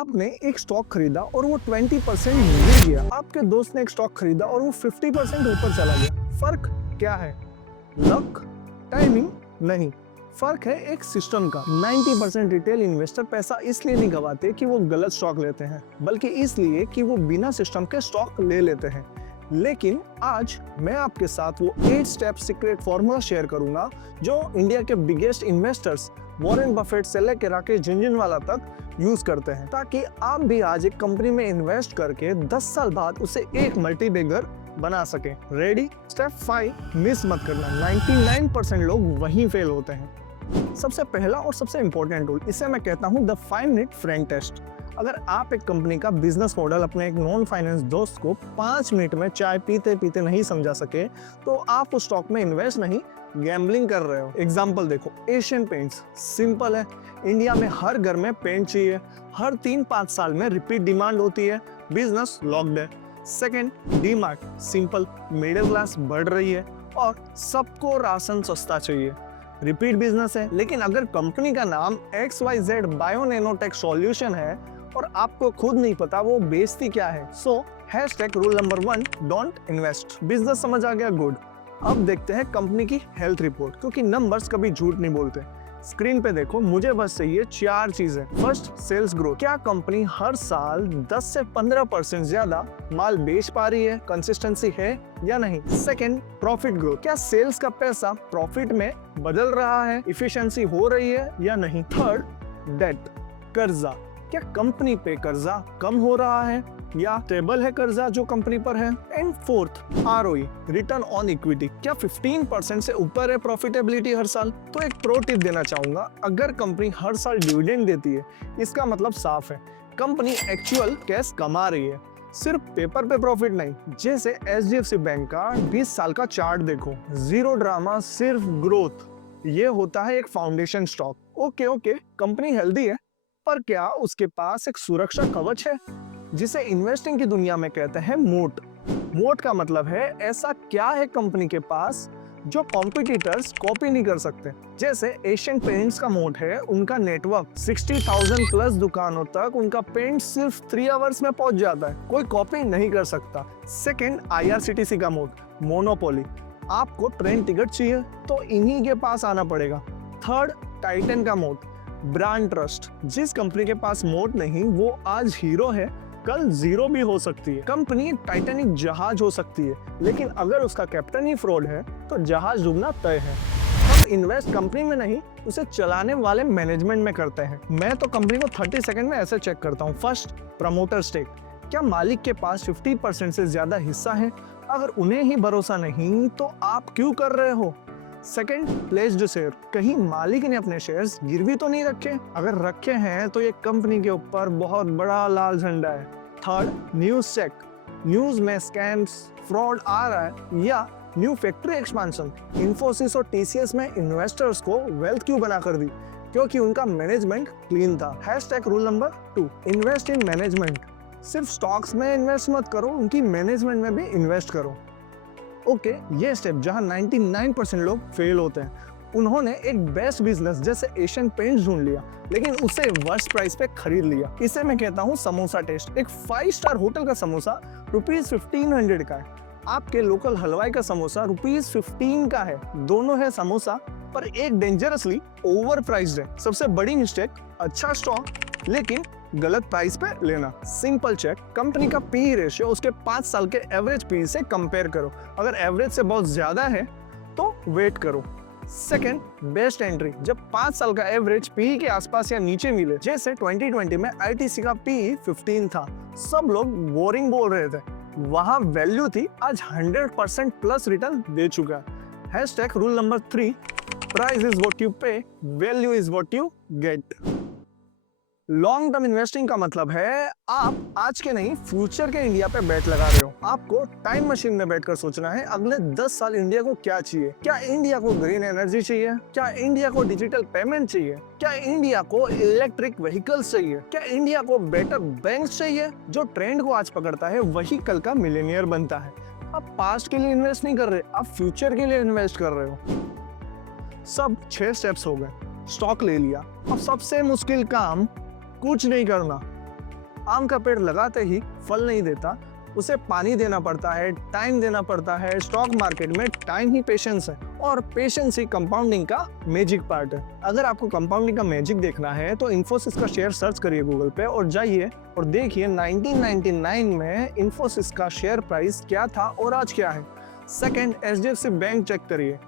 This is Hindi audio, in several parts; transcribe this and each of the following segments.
आपने एक स्टॉक खरीदा और वो 20% गिर गया। आपके दोस्त ने एक स्टॉक खरीदा और वो 50% ऊपर चला गया। फर्क क्या है? लक? टाइमिंग? नहीं, फर्क है एक सिस्टम का। 90% रिटेल इन्वेस्टर पैसा इसलिए नहीं गवाते कि वो गलत स्टॉक लेते हैं, बल्कि इसलिए कि वो बिना सिस्टम के स्टॉक ले लेते हैं। लेकिन आज मैं आपके साथ वो 8 स्टेप सीक्रेट फॉर्मूला शेयर करूंगा जो इंडिया के बिगेस्ट इन्वेस्टर्स वॉरेन बफेट से लेकर राकेश झुनझुनवाला तक यूज करते हैं, ताकि आप भी आज एक कंपनी में इन्वेस्ट करके 10 साल बाद उसे एक मल्टीबैगर बना सके। रेडी? स्टेप 5 मिस मत करना। 99% लोग वहीं फेल होते हैं। सबसे पहला और सबसे इंपॉर्टेंट रूल, इसे मैं कहता हूँ द 5 मिनट फ्रेंड टेस्ट। अगर आप एक कंपनी का बिजनेस मॉडल अपने एक नॉन फाइनेंस दोस्त को 5 मिनट में चाय पीते पीते नहीं समझा सके, तो आप उस स्टॉक में इन्वेस्ट नहीं, गैम्बलिंग कर रहे हो। एग्जांपल देखो, एशियन पेंट्स। सिंपल है, इंडिया में हर घर में पेंट चाहिए, हर 3-5 साल में रिपीट डिमांड होती है, बिजनेस लॉक्ड है। Second, DMart. Simple, middle class बढ़ रही है और सबको राशन सस्ता चाहिए, रिपीट बिजनेस है। लेकिन अगर कंपनी का नाम XYZ बायो नैनोटेक सॉल्यूशन है और आपको खुद नहीं पता वो बेचती क्या है, so hashtag rule number 1, don't invest. Business समझ आ गया? गुड। अब देखते हैं कंपनी की हेल्थ रिपोर्ट, क्योंकि नंबर्स कभी झूठ नहीं बोलते। स्क्रीन पे देखो, मुझे बस चाहिए 4 चीजें। First, sales growth. क्या कंपनी हर साल 10 से 15% ज्यादा माल बेच पा रही है? कंसिस्टेंसी है या नहीं? Second, profit growth. क्या सेल्स का पैसा प्रॉफिट में बदल रहा है? इफिशिएंसी हो रही है या नहीं? थर्ड, डेट, कर्जा। क्या कंपनी पे कर्जा कम हो रहा है या स्टेबल है कर्जा जो कंपनी पर है? And fourth, ROE, return on equity. क्या 15% से ऊपर है प्रॉफिटेबिलिटी हर साल? तो एक प्रो टिप देना चाहूंगा, अगर कंपनी हर साल डिविडेंड देती है, इसका मतलब साफ है कंपनी एक्चुअल कैश कमा रही है, सिर्फ पेपर पे प्रॉफिट नहीं। जैसे HDFC बैंक का 20 साल का चार्ट देखो, जीरो ड्रामा, सिर्फ ग्रोथ। ये होता है एक foundation stock. Okay, company healthy है, पर क्या उसके पास एक सुरक्षा कवच है, जिसे इन्वेस्टिंग की दुनिया में कहते हैं मोट। मोट का मतलब है ऐसा क्या है कंपनी के पास जो कॉम्पिटिटर्स कॉपी नहीं कर सकते। जैसे एशियन पेंट्स का मोट है उनका नेटवर्क, 60,000 प्लस दुकानों तक उनका पेंट सिर्फ 3 आवर्स में पहुंच जाता है, कोई कॉपी नहीं कर सकता। सेकंड, IRCTC का मोट, मोनोपोली। आपको ट्रेन टिकट चाहिए तो इन्हीं के पास आना पड़ेगा। थर्ड, टाइटन का मोट, ब्रांड ट्रस्ट। जिस कंपनी के पास मोट नहीं वो आज हीरो है, कल जीरो भी हो सकती है। कंपनी टाइटैनिक जहाज हो सकती है, लेकिन अगर उसका कैप्टन ही फ्रॉड है तो जहाज डूबना तय है। हम इन्वेस्ट कंपनी में नहीं, उसे चलाने वाले मैनेजमेंट में करते हैं। मैं तो कंपनी को 30 सेकंड में ऐसे चेक करता हूँ। First, promoter stake. क्या मालिक के पास 50% से ज्यादा हिस्सा है? अगर उन्हें ही भरोसा नहीं तो आप क्यों कर रहे हो? Second, placed share. कहीं मालिक ने अपने शेयर्स गिरवी तो नहीं रखे? अगर रखे हैं तो ये कंपनी के ऊपर बहुत बड़ा लाल झंडा है। Third, news check. न्यूज में स्कैम्स, फ्रॉड आ रहा है या न्यू फैक्ट्री एक्सपांशन। इन्फोसिस और TCS में इन्वेस्टर्स को वेल्थ क्यों बना कर दी? क्योंकि उनका मैनेजमेंट क्लीन था। Hashtag rule number 2, invest in management. सिर्फ स्टॉक्स में इन्वेस्ट मत करो, उनकी मैनेजमेंट में भी इन्वेस्ट करो। ओके, ये स्टेप जहां 99% लोग फेल होते हैं, उन्होंने एक बेस्ट बिजनेस जैसे एशियन पेंट्स ढूंढ लिया, लेकिन उसे वर्स्ट प्राइस पे खरीद लिया। इसे मैं कहता हूँ समोसा टेस्ट। एक 5 स्टार होटल का समोसा ₹1500 का है, आपके लोकल हलवाई का समोसा ₹15 का है। दोनों है समोसा, पर एक डेंजरसली ओवर प्राइस्ड है। सबसे बड़ी मिस्टेक, अच्छा स्टॉक लेकिन गलत प्राइस पे लेना। सिंपल चेक, कंपनी का PE रेशियो उसके 5 साल के एवरेज PE से कंपेयर करो। अगर एवरेज से बहुत ज्यादा है तो वेट करो। Second, best entry. जब 5 साल का एवरेज PE के आसपास या नीचे मिले, जैसे 2020 में ITC का PE 15 था, सब लोग बोरिंग बोल रहे थे, वहां वैल्यू थी, आज 100% प्लस रिटर्न दे चुका है। Hashtag rule number 3, price is what you pay, value is what you get. Long term investing का मतलब है आप आज के नहीं फ्यूचर के इंडिया पे बैट लगा रहे हो। आपको टाइम मशीन में बैठकर सोचना है अगले 10 साल इंडिया को क्या चाहिए। क्या इंडिया को ग्रीन एनर्जी चाहिए? क्या इंडिया को डिजिटल पेमेंट चाहिए? क्या इंडिया को इलेक्ट्रिक व्हीकल्स चाहिए? क्या इंडिया को बेटर बैंक्स चाहिए? जो ट्रेंड को आज पकड़ता है वही कल का मिलेनियर बनता है। आप पास्ट के लिए इन्वेस्ट नहीं कर रहे, आप फ्यूचर के लिए इन्वेस्ट कर रहे हो। सब 6 स्टेप्स हो गए, स्टॉक ले लिया। अब सबसे मुश्किल काम कुछ नहीं करना, आम का पेड़ लगाते ही फल नहीं देता, उसे पानी देना पड़ता है, टाइम देना पड़ता है। स्टॉक मार्केट में टाइम ही पेशेंस है और पेशेंस ही कंपाउंडिंग का मैजिक पार्ट है। अगर आपको कंपाउंडिंग का मैजिक देखना है तो इन्फोसिस का शेयर सर्च करिए गूगल पे और जाइए और देखिए 1999 में इन्फोसिस का शेयर प्राइस क्या था और आज क्या है। सेकंड, एचडीएफसी बैंक चेक करिए,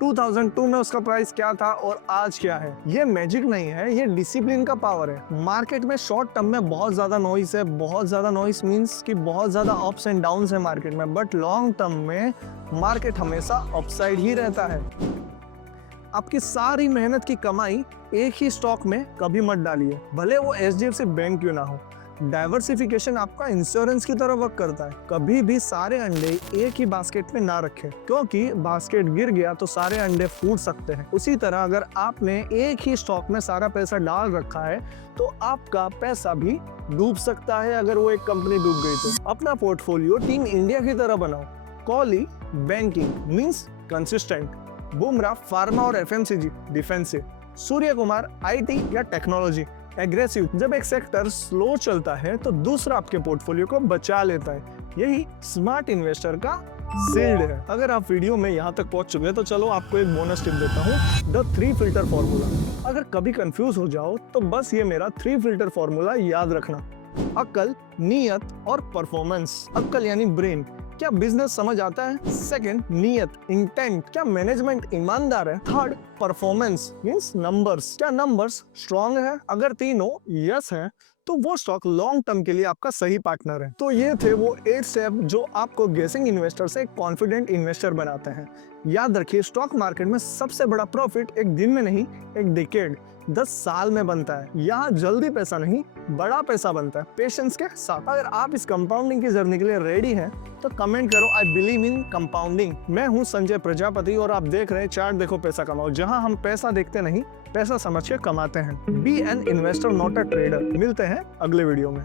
2002 में उसका प्राइस क्या था और आज क्या है। ये मैजिक नहीं है, ये डिसिप्लिन का पावर है। मार्केट में शॉर्ट टर्म में बहुत ज्यादा नॉइस है, बहुत ज्यादा नॉइस मींस कि बहुत ज्यादा अप्स एंड डाउन्स है मार्केट में, बट लॉन्ग टर्म में मार्केट हमेशा अपसाइड ही रहता है। आपकी सारी मेहनत की कमाई एक ही स्टॉक में कभी मत डालिए, भले वो एचडीएफसी बैंक क्यों ना हो। डाइवर्सिफिकेशन आपका इंश्योरेंस की तरह वर्क करता है। कभी भी सारे अंडे एक ही बास्केट में ना रखें, क्योंकि बास्केट गिर गया तो सारे अंडे फूट सकते हैं। उसी तरह अगर आपने एक ही स्टॉक में सारा पैसा डाल रखा है तो आपका पैसा भी डूब सकता है। अगर वो एक कंपनी डूब गई तो अपना पोर्टफोलियो टीम इंडिया की तरह बनाओ। Kohli banking means consistent, Bumrah pharma और FMCG defensive, Surya Kumar IT या टेक्नोलॉजी एग्रेसिव। जब एक सेक्टर स्लो चलता है तो दूसरा आपके पोर्टफोलियो को बचा लेता है। यही स्मार्ट इन्वेस्टर का शील्ड है। अगर आप वीडियो में यहाँ तक पहुंच चुके हैं तो चलो आपको एक बोनस टिप देता हूँ, द 3 फिल्टर फॉर्मूला। अगर कभी कंफ्यूज हो जाओ तो बस ये मेरा 3 फिल्टर फॉर्मूला याद रखना। अक्ल, नीयत और परफॉर्मेंस। अक्ल यानी ब्रेन, क्या बिजनेस समझ आता है। सेकंड, नीयत इंटेंट, क्या मैनेजमेंट ईमानदार है। थर्ड, परफॉर्मेंस मींस नंबर्स, क्या नंबर्स स्ट्रांग है। अगर तीनों यस है तो वो स्टॉक लॉन्ग टर्म के लिए आपका सही पार्टनर है। तो ये थे वो 8 स्टेप जो आपको गेसिंग इन्वेस्टर से कॉन्फिडेंट इन्वेस्टर बनाते हैं। याद रखिए, स्टॉक मार्केट में सबसे बड़ा प्रॉफिट एक दिन में नहीं, एक डिकेड 10 साल में बनता है। यहाँ जल्दी पैसा नहीं, बड़ा पैसा बनता है पेशेंस के साथ। अगर आप इस कंपाउंडिंग की जर्नी के लिए रेडी हैं तो कमेंट करो आई बिलीव इन कंपाउंडिंग। मैं हूँ संजय प्रजापति और आप देख रहे हैं चार्ट देखो पैसा कमाओ, जहाँ हम पैसा देखते नहीं, पैसा समझ के कमाते हैं। Be an investor not a trader. मिलते हैं अगले वीडियो में।